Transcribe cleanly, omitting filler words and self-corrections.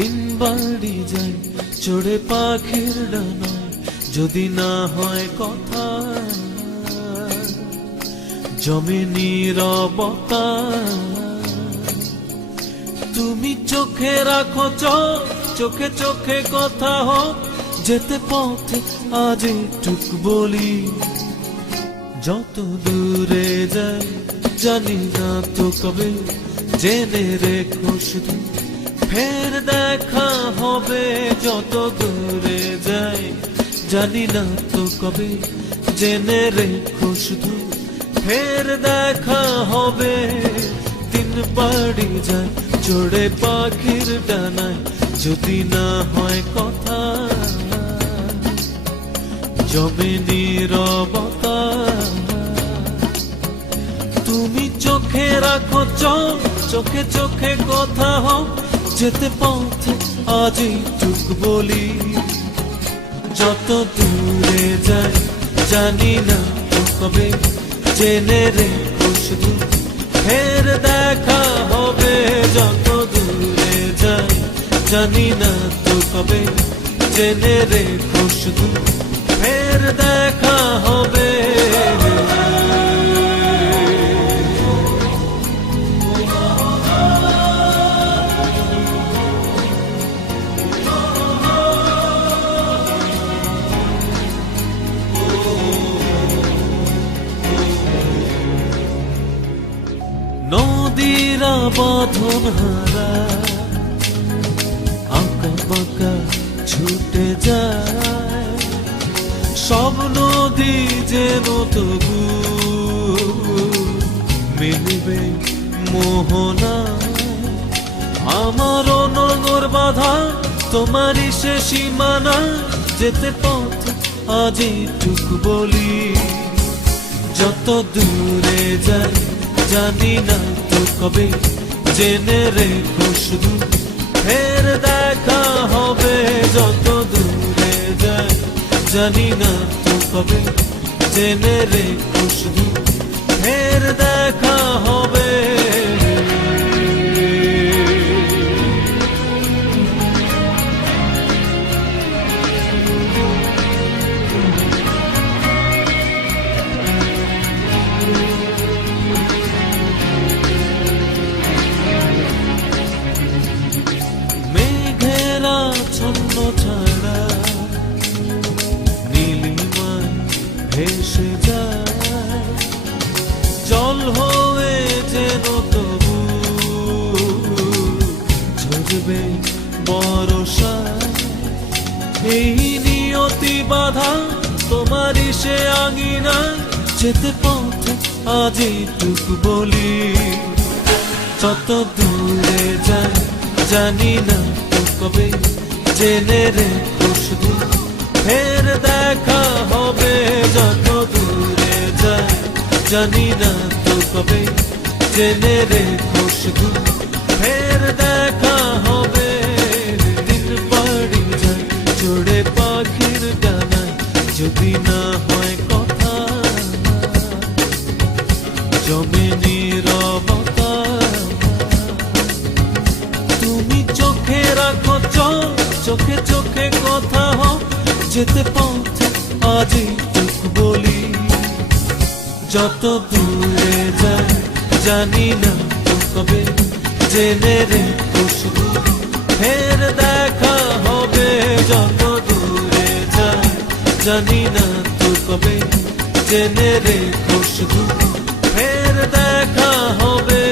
দিন বাড়ি যায় চড়ে পাখির ডানায়, যদি না হয় কথা জমে নীরবতা। তুমি চোখে রাখো চোখ, চোখে চোখে কথা হোক, যেতে পথে আজ টুক বলি। যত দূরে যাই জানি না তো কবে, জেনে রেখো শুধু ফের দেখা হবে। যত দূরে যাই জানি না তো কবে, জেনে রেখো শুধু ফের দেখা হবে। দিন বাড়ি যায় চড়ে পাখির ডানায়, যদি না হয় কথা জমে নীরবতা। তুমি চোখে রাখো চোখ, চোখে চোখে কথা হোক, যেতে পথে আজই টুক বলি। যত দূরে যাই জানি না তো কবে, জেনে রেখো শুধু ফের দেখা হবে। যত দূরে যাই জানি না তো কবে, জেনে রেখো শুধু ফের দেখা হবে। নদীরা বাঁধন হারা আঁকা বাঁকা ছুটে যায়, সব নদী যেন তবু মিলবে মোহনা। আমারও নগর বাঁধা তোমারই সে সীমানা, যেতে পথ আজই টুক বলি। যত দূরে যাই জানি না তো কবে, জেনে রেখো শুধু ফের দেখা হবে। যত দূরে যাই জানি না তো কবে, জেনে রেখো শুধু ফের দেখা হবে। ছন্ন ছাড়া নীলিমায় ভেসে যায়, জল হয়ে যেন তবু ঝরবে বর্ষা। এই নিয়তি বাধা তোমারই সে আঙিনা, যেতে পথে আজই টুক বলি। যত দূরে যাই জানি না তো কবে, জেনে রেখো শুধু ফের দেখা হবে। যত দূরে যাই জানি না তো কবে, জেনে রেখো শুধু ফের দেখা হবে। দিন বাড়ি যায় চড়ে পাখির ডানায়, যদি না হয় কথা জমে নীরবতা। তুমি চোখে রাখো চোখ, চোখে চোখে কথা হোক, যেতে পথে আজই টুক বলি। যত দূরে যাই জানি না তো কবে, জেনে রেখো শুধু ফের দেখা হবে। যত দূরে যাই জানি না তো কবে, জেনে রেখো শুধু ফের দেখা হবে।